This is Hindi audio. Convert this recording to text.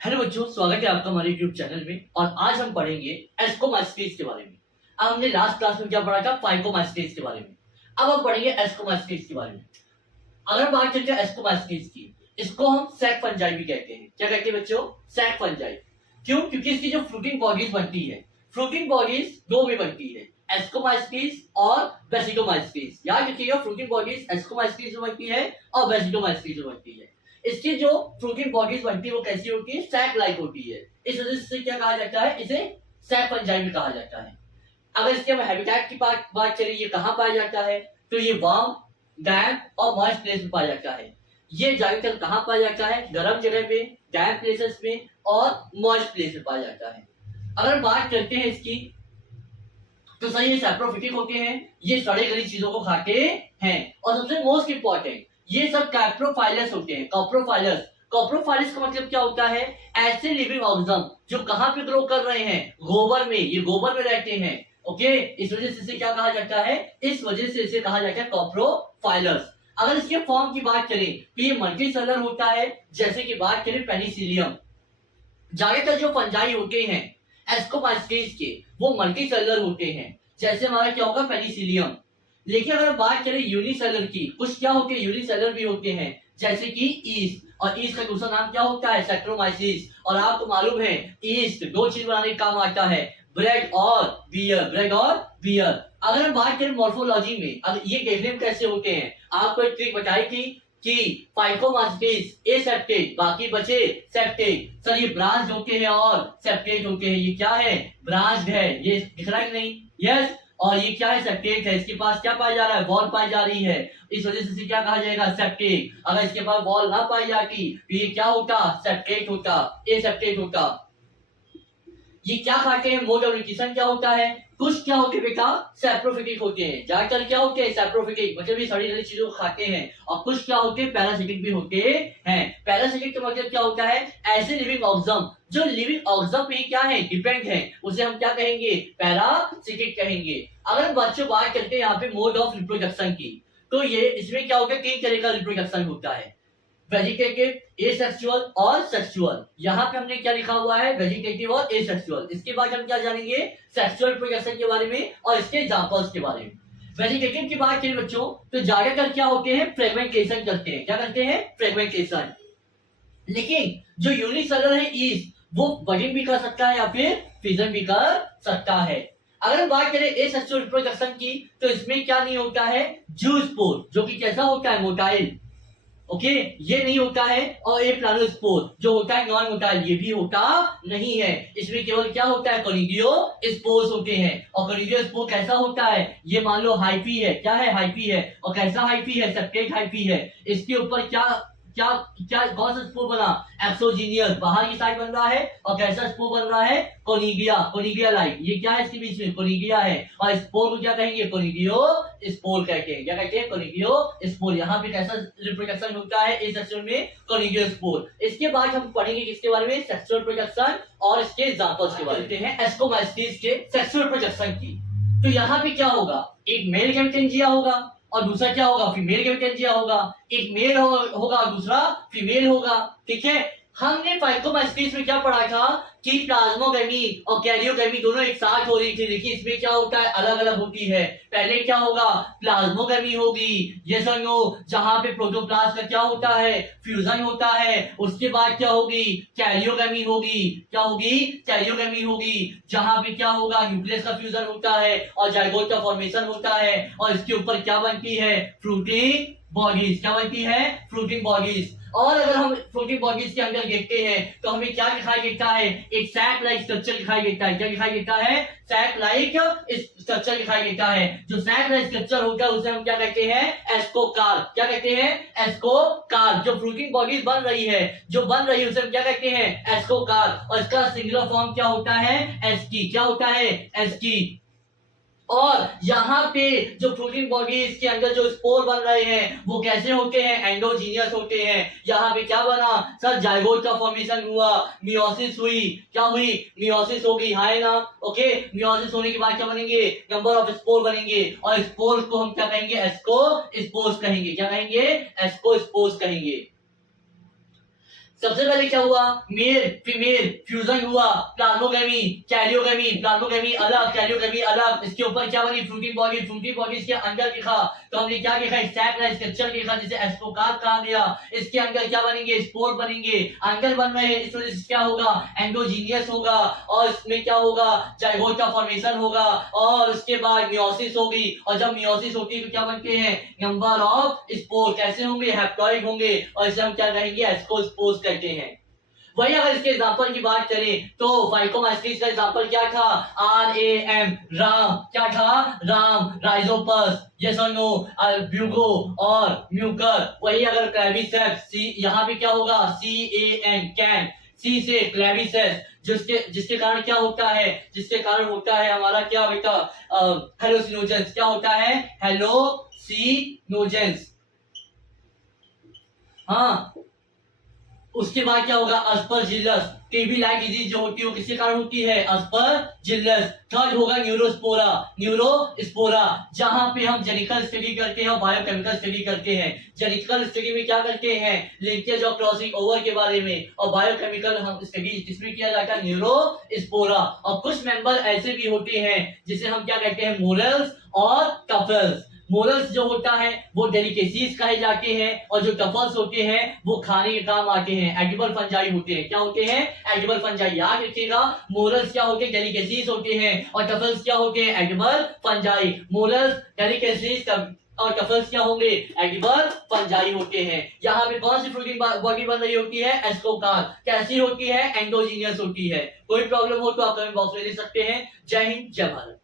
हेलो बच्चों, स्वागत है आपका हमारे YouTube चैनल में। और आज हम पढ़ेंगे एस्कोमाइस्टेज के बारे में। अब हमने लास्ट क्लास में क्या पढ़ा था? फाइकोमाइस्टेज के बारे में। अब हम पढ़ेंगे एस्कोमाइस्टेज के बारे में। अगर बात करते हैं एस्कोमाइस्टेज की, इसको हम सैक फंजाई भी कहते हैं। क्या कहते हैं बच्चों? Sac fungi. क्यों? क्योंकि इसकी जो फ्रूटिंग बॉडीज बनती है, फ्रूटिंग बॉडीज दो में बनती है, एस्कोमाइस्टेज और बेसिकोमाइस्टेज। याद रखिएगा, फ्रूटिंग बॉडीज एस्कोमाइस्टेज में बनती है और बेसिकोमाइस्टेज में बनती है। इसकी जो फ्रूटिंग बॉडीज बनती है वो कैसी होती है? सैक लाइक होती है। इस वजह से क्या कहा जाता है? इसे सैक फंजाई भी कहा जाता है। अगर इसके हम हैबिटेट की बात करें, ये कहाँ पाया जाता है? तो ये वार्म, डैम्प और मॉइस्ट प्लेस में पाया जाता है। ये ज्यादातर कहाँ पाया जाता है? गर्म जगह पे, डैम्प प्लेसेस में और मॉइस्ट प्लेस में पाया जाता है। अगर बात करते हैं इसकी, तो सही ये सैप्रोफिटिक होते हैं, ये सड़े गली चीजों को खाते हैं। और सबसे मोस्ट इंपॉर्टेंट, ये सब कैप्रोफाइलस होते हैं। कॉप्रोफाइलस, कॉप्रोफाइलस का मतलब क्या होता है? ऐसे लिविंग ऑर्गेनिज्म जो कहां पे ग्रो कर रहे हैं? गोबर में। ये गोबर में रहते हैं। ओके, इस वजह से इसे क्या कहा जाता है? इस वजह से इसे कहा जाता है कॉप्रोफाइलस। अगर इसके फॉर्म की बात करें तो ये मल्टीसेलुलर होता है। जैसे कि बात करें पेनिसिलियम, ज्यादातर जो फंजाई होते हैं एस्कोमाइस्टेज के, वो मल्टीसेलुलर होते हैं। जैसे हमारा क्या होगा? पेनिसिलियम। लेकिन अगर बात करें यूनिसेलुलर की, कुछ क्या होते हैं? यूनिसेलुलर भी होते हैं, जैसे कि ईस्ट। और ईस्ट का दूसरा नाम क्या होता है? सैक्रोमाइसिस। और आपको मालूम है ईस्ट दो चीज बनाने का काम आता है, ब्रेड और बियर। ब्रेड और बियर। अगर हम बात करें मॉर्फोलॉजी में, अगर ये देखने में कैसे होते हैं, आपको एक ट्रिक बताई थी कि फाइकोमास्टेज एसेप्टेट, बाकी बचे सेप्टेट। सर ये ब्रांच होते हैं और सेप्टेट होते हैं। ये क्या है? ब्रांच है। ये दिख रहा है कि नहीं? यस। और ये क्या है? सेप्टेट है। इसके पास क्या पाया जा रहा है? वॉल पाई जा रही है। इस वजह से इसे क्या कहा जाएगा? सेप्टेट। अगर इसके पास वॉल ना पाई जाती तो ये क्या होता? सेप्टेट होता, एसेप्टेट होता। ये क्या खाते हैं? मोड ऑफ न्यूट्रिशन क्या होता है? कुछ क्या होते हैं बेटा? सैप्रोफिटिक होते हैं। ज्यादातर क्या होते हैं? सैप्रोफिटिक, मतलब ये सड़ी गली चीजों को खाते हैं। और कुछ क्या होते हैं? पैरासिटिक भी होते हैं। पैरासिटिक का मतलब क्या होता है? ऐसे लिविंग ऑर्गेनिज्म जो लिविंग ऑर्गेनिज्म पे क्या है? डिपेंड है, उसे हम क्या कहेंगे? पैरासिटिक कहेंगे। अगर बच्चों बात करते हैं यहाँ पे मोड ऑफ रिप्रोडक्शन की, तो ये इसमें क्या होता है? तीन तरह का रिप्रोडक्शन होता है, वेजिटेटिव, एसेक्सुअल और सेक्सुअल। यहाँ पे हमने क्या लिखा हुआ है? वेजिटेटिव और एसेक्सुअल। इसके बाद हम क्या जानेंगे? सेक्सुअल रिप्रोडक्शन के बारे में और इसके एग्जांपल्स के बारे में। वेजिटेटिव की बात करें बच्चों, तो ज्यादातर क्या होते हैं? फ्रेगमेंटेशन करते हैं। क्या करते हैं? फ्रेगमेंटेशन। लेकिन जो यूनिसेलुलर है ईस्ट, वो बडिंग भी कर सकता है या फिर फिजन भी कर सकता है। अगर बात करें एसेक्सुअल रिप्रोडक्शन की, तो इसमें क्या नहीं होता है? जूस्पोर, जो कि कैसा होता है? मोटाइल। ओके, ये नहीं होता है। और ये प्लानोस्पोर जो होता है नॉन मोटाइल, ये भी होता नहीं है। इसमें केवल क्या होता है? कोनिडियो स्पोर्स होते हैं। और कोनिडियो स्पोर कैसा होता है? ये मान लो हाइफी है। क्या है? हाइफी है। और कैसा हाइफी है? सेप्टेट हाइफी है। इसके ऊपर क्या क्या क्या कौन सा स्पोर बना? एक्सोजीनियस, बाहर की साइड बन रहा है। और कैसा स्पोर बन रहा है? Conidia, conidia like. ये क्या है? इसके बीच में कोनिडिया है। और स्पोर को क्या कहेंगे? कोनिडियो स्पोर कहते हैं। क्या कहते हैं? कोनिडियो स्पोर। यहाँ पे कैसा रिप्रोडक्शन होता है इस सेक्शन में? कोनिडियो स्पोर। इसके बाद हम पढ़ेंगे किसके बारे में? सेक्सुअल रिप्रोडक्शन और इसके एग्जांपल्स के बारे में हैं, एस्कोमाइस्टेज के सेक्सुअल रिप्रोडक्शन की। तो यहाँ पे क्या होगा? एक मेल गैमेटेंजिया होगा और दूसरा क्या होगा? फीमेल गैमेटेंजिया होगा। एक मेल होगा और दूसरा फीमेल होगा। ठीक है। हमने फाइकोमास्टेज में क्या पढ़ा था कि प्लाज्मोगेमी और कैरियोगेमी दोनों एक साथ हो रही थी। देखिए इसमें क्या होता है? अलग अलग होती है। पहले क्या होगा? प्लाज्मोगेमी होगी, यस और नो, जहां पे प्रोटोप्लाज्म का क्या होता है? फ्यूजन होता है। उसके बाद क्या होगी? कैरियोगेमी होगी। क्या होगी? कैरियोगेमी होगी, जहां पे क्या होगा? न्यूक्लियस का फ्यूजन होता है और जाइगोट का फॉर्मेशन होता है। और इसके ऊपर क्या बनती है? Fruiting bodies. क्या बनती है? Fruiting bodies. और अगर हम फ्रूटिंग बॉडीज के अंदर देखते हैं तो हमें क्या दिखाई देता है? एक सैक लाइक स्ट्रक्चर दिखाई देता है। क्या दिखाई देता है? सैक लाइक स्ट्रक्चर दिखाई देता है। जो सैक लाइक स्ट्रक्चर होता है उसे हम क्या कहते हैं? एस्कोकार्प। क्या कहते हैं? एस्कोकार्प। जो फ्रूटिंग बॉडीज बन रही है, जो बन रही है, उसे हम क्या कहते हैं? एस्कोकार्प। और इसका सिंगुलर फॉर्म क्या होता है? एस्की। क्या होता है? एस्की। और यहाँ पे जो फ्रूटिंग बॉडीज के अंदर जो स्पोर बन रहे हैं वो कैसे होते हैं? एंडोजीनियस होते हैं। यहाँ पे क्या बना? सर जाइगोट का फॉर्मेशन हुआ, मियोसिस हुई। क्या हुई? मियोसिस होगी, है ना? ओके, मियोसिस होने के बाद क्या बनेंगे? नंबर ऑफ स्पोर बनेंगे। और स्पोर को हम क्या कहेंगे? एस्को स्पोर्स कहेंगे। क्या कहेंगे? एस्को स्पोर्स कहेंगे। सबसे पहले क्या हुआ, मेल फीमेल फ्यूजन हुआ, प्लाज्मोगेमी प्लाज्मोगेमी अलग, कैरियोगेमी अलग, इसके ऊपर क्या बनी, फ्रूटी बॉडी इसके अंदर लिखा, तो हमने क्या लिखा, स्टैक स्ट्रक्चर लिखा जिसे एस्पोकार्प कहा गया। इसके अंदर क्या बनेंगे, स्पोर बनेंगे, अंकल बन रहे हैं, इस वजह से क्या होगा, एंडोजीनियस होगा, और इसमें क्या होगा, जाइगोट का फॉर्मेशन होगा, और उसके बाद मियोसिस होगी, और जब मियोसिस होती है तो क्या बनते हैं, नंबर ऑफ स्पोर, कैसे होंगे, हैप्लॉइड होंगे, और इसे हम क्या कहेंगे, एस्कोस्पोर्स कहते हैं। वही अगर इसके एग्जांपल की बात करें तो फाइकोमास्टीज का एग्जांपल क्या था, RAM राम, क्या था, राम, राइजोपस, यस और नो, ब्यूगो और म्यूकर। वही अगर क्लेविसेप्स, सी यहाँ पे क्या होगा, CAN कैन, सी से क्लेविसेप्स, जिसके कारण क्या होता है, जिसके कारण होता है हमारा क्या बेटा, हेलोसिनोजेंस, क्या होता है, हेलोसिनोजेंस। हाँ, उसके बाद क्या होगा, अस्परजिलस, टीबी लाइक डिजीज जो होती है वो किसके कारण होती है, अस्परजिलस। थर्ड होगा न्यूरोस्पोरा, जहां पे हम जेनेटिकल स्टडी करते हैं और बायोकेमिकल स्टडी करते हैं। जेनेटिकल स्टडी में क्या करते हैं, लिंकेज और क्रॉसिंग ओवर के बारे में, और बायोकेमिकल हम स्टडी किसमें किया जाता है, न्यूरोस्पोरा। और कुछ मेंबर ऐसे भी होते हैं जिसे हम क्या कहते हैं, मोरल्स और टफल्स। मोरल्स जो होता है वो डेलिकेसीज कहे जाते हैं, और जो टफल्स होते हैं वो खाने के काम आते हैं, एडिबल फंजाई होते हैं। क्या होते हैं, एडिबल फंजाई, याद रखिएगा। मोरल्स क्या होते हैं, डेलिकेसीज होते हैं, और टफल्स क्या होते हैं, एडिबल फंजाई। मोरल्स, डेलिकेसीज और टफल्स क्या होंगे, एडिबल फंजाई होते हैं। यहाँ पे कौन सी प्रोटीन बॉडी बन रही होती है, एस्कोकार्प। कैसी होती है, एंडोजीनियस होती है। कोई प्रॉब्लम हो तो आप कमेंट बॉक्स में लिख सकते हैं। जय हिंद, जय भारत।